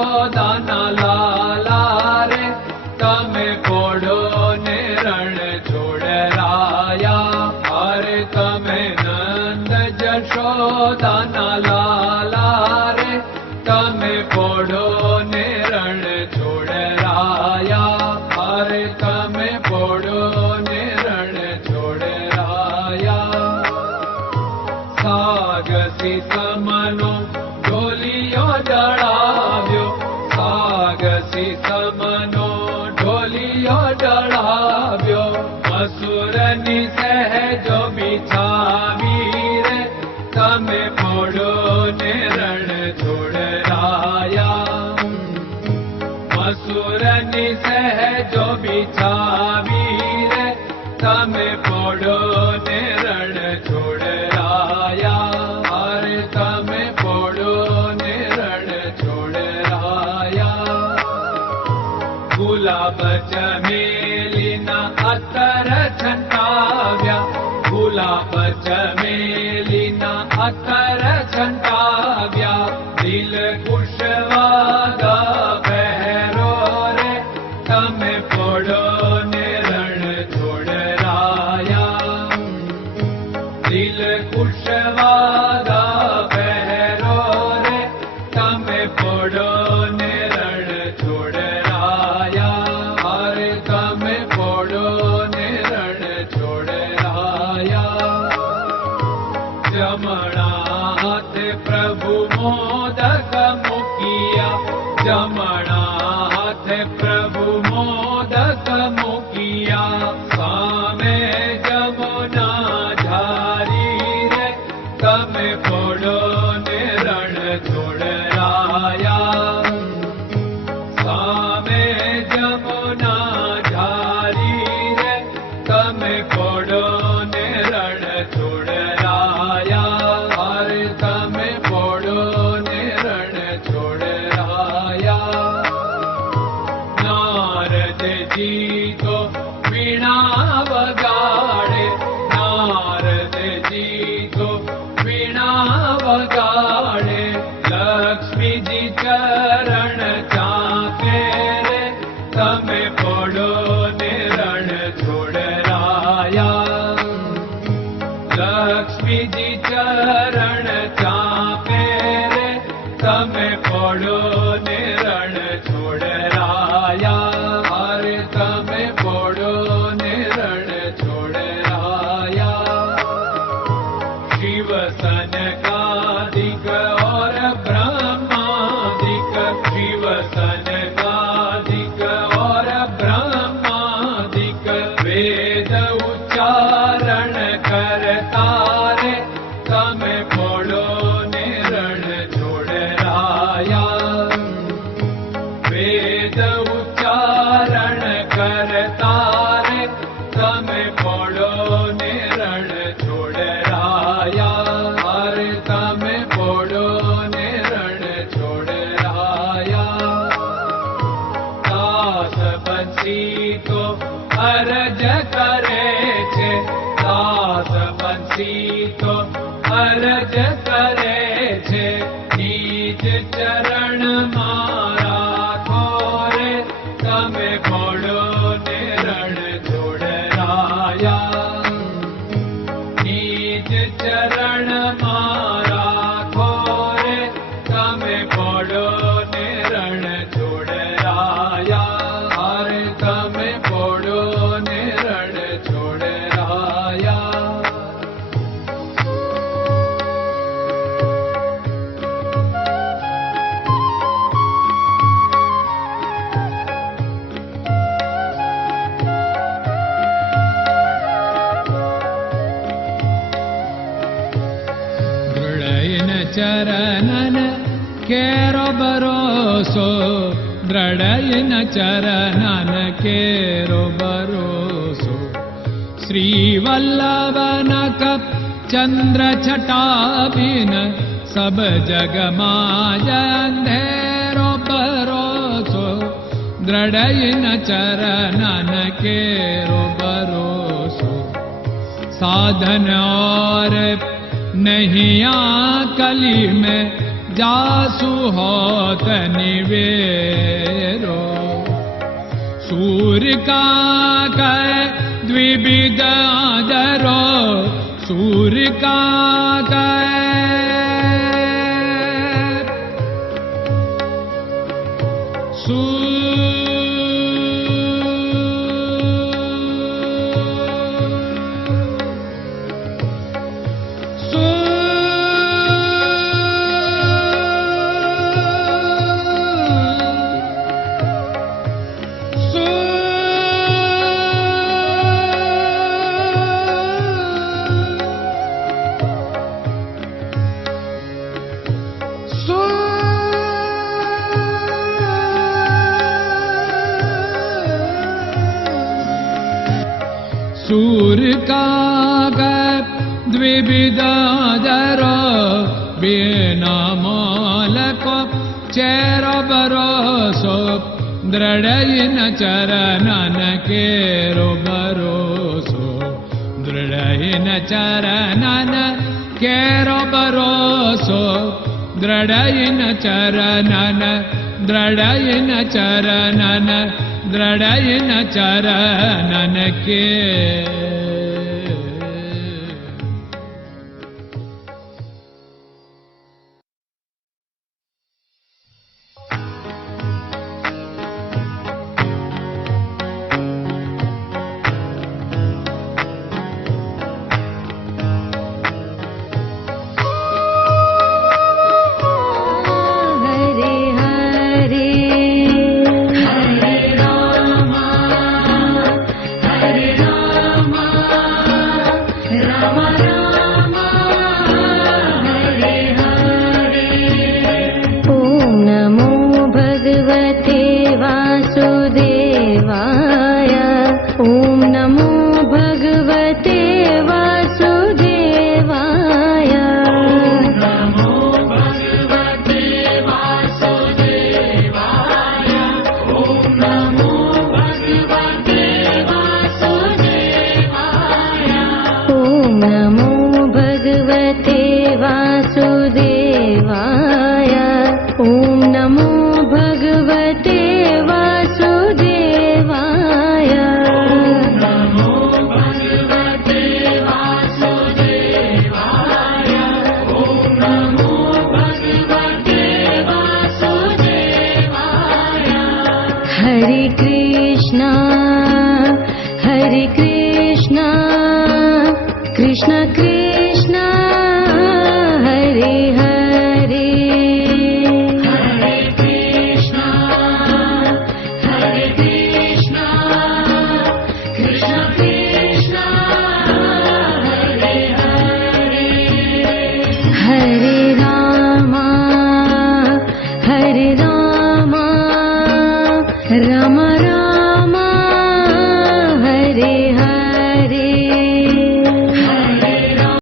જશોદાના લાલા રે તમે પોડો ને રણ છોડરાયા. અરે તમે નંદ જશોદાના લાલા રે તમે પોડો ને રણ છોડરાયા. અરે તમે પોડો ને રણ છોડરાયા. સાગસી સમનો ઢોલિયો ડળાવ્યો, સાગસી સમનો ઢોલિયો ડળાવ્યો. મસૂરની સહેજો બિછાવી રે તમે પોડો ને રણ છોડરાયા. મસૂરની સહેજો બિછાવી રે તમે પોડો ને રણ છોડરાયા. અરે તમે પોડો ને રણ છોડરાયા. ગુલાબ ચમેલીના અત્તર છંટાવ્યા, ગુલાબ ચમેલીના અત્તર છંટાવ્યા. દિલ કુશવાદા પહેરો રે તમે પોડો ને રણ છોડરાયા. દિલ કુશવાદા પહેરો રે તમે પોડો ને રણ છોડરાયા. અરે તમે પોડો ને રણ છોડરાયા. જમણા હાથે પ્રભુ મોદક મૂકિયા, જમણા હાથે પ્રભુ મોદક મૂકિયા. સામે જમુના ઝારી રે તમે પોડો ને રણ છોડરાયા. સામે જમુના ઝારી રે તમે પોડો ને રણ છોડરાયા. અરે તમે પોડો ને રણ છોડરાયા. નારદજી તો વીણા વગાડે, નારદજી તો વીણા વગાડે. લક્ષ્મીજી ચરણ ચાકે રે તમે પોડો ને રણ છોડરાયા. લક્ષ્મીજી ચરણ ચાપે રે તમે પોડો ને રણ છોડરાયા. અરે તમે પોડો ને રણ છોડરાયા. શિવ સનકાદિક और ब्रह्मादिक, शिव सनकादिक और ब्रह्मादिक. वेद उच्चारण करता रे તમે પોડો ને રણ છોડરાયા. વેદ ઉચ્ચારણ કરતા રે તમે પોડો ને રણ છોડરાયા. અરે તમે પોડો ને રણ છોડરાયા. દાસ બંસી તો અરજ કરે છે, દાસ બંસી તો અરજ કરે છે. નીચ ચરણ મારા ખોરે તમે પોડો ને રણ છોડરાયા. નીચ ચરણ મારા ખોરે તમે પોડો ને રણ છોડરાયા. અરે તમે પોડો ને રણ છોડરાયા. ચરણન કેરો ભરોસો, દ્રઢયન ચરણન કેરો ભરોસો. શ્રી વલ્લભન કપ ચંદ્ર છટાબિન સબ જગમાં અંધેરો ભરોસો. દ્રઢયન ચરણન કેરો ભરોસો. साधन और नहीं कली में जासु होत निवेरो। सूर्य का कै द्विविध आदरो, सूर्य का सूर्य का द्विविधादरो, बिना मोल को चेर भरोसो, दृढ़ चरणन केरो भरोसो, दृढ़ चरणन केरो भरोसो, दृढ़ चरणन, दृढ़ चरणन, दृढ़ चरणन के। नमो भगवते